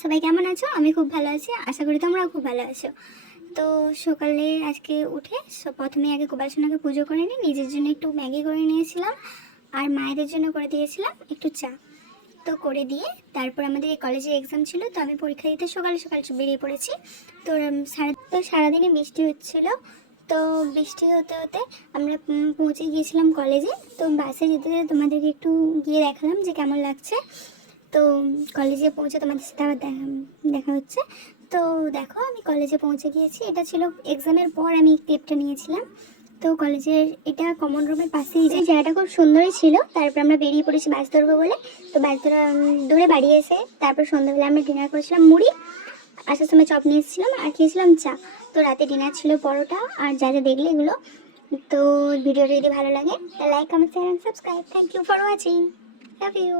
সবাই কেমন আছো? আমি খুব ভালো আছি, আশা করি তোমরাও খুব ভালো আছো। তো সকালে আজকে উঠে প্রথমে আগে গোপাল সোনাকে পুজো করে নিই, নিজের জন্য একটু ম্যাগি করে নিয়েছিলাম আর মায়েদের জন্য করে দিয়েছিলাম একটু চা। তো করে দিয়ে তারপর আমাদের এই কলেজে এক্সাম ছিল, তো আমি পরীক্ষা দিতে সকাল সকাল বেরিয়ে পড়েছি। তো সারাদিনে বৃষ্টি হচ্ছিল। তো বৃষ্টি হতে হতে আমরা পৌঁছে গিয়েছিলাম কলেজে। তো বাসে যেতে যেতে তোমাদেরকে একটু গিয়ে দেখালাম যে কেমন লাগছে। তো কলেজে পৌঁছে তোমাদের সাথে আবার দেখা হচ্ছে। তো দেখো আমি কলেজে পৌঁছে গিয়েছি, এটা ছিল এক্সামের পর আমি ক্লিপটা নিয়েছিলাম। তো কলেজের এটা কমন রুমের পাশেই, যে জায়গাটা খুব সুন্দরই ছিল। তারপর আমরা বেরিয়ে পড়েছি বাস ধরবো বলে। তো বাস ধরে বাড়ি এসে তারপর সন্ধ্যাবেলা আমরা ডিনার করেছিলাম মুড়ি, আসার সময় চপ নিয়ে এসেছিলাম আর খেয়েছিলাম চা। তো রাতে ডিনার ছিল পরোটা আর যা যা দেখলে এগুলো। তো ভিডিওটা যদি ভালো লাগে like comment share and subscribe. Thank you for watching, love you.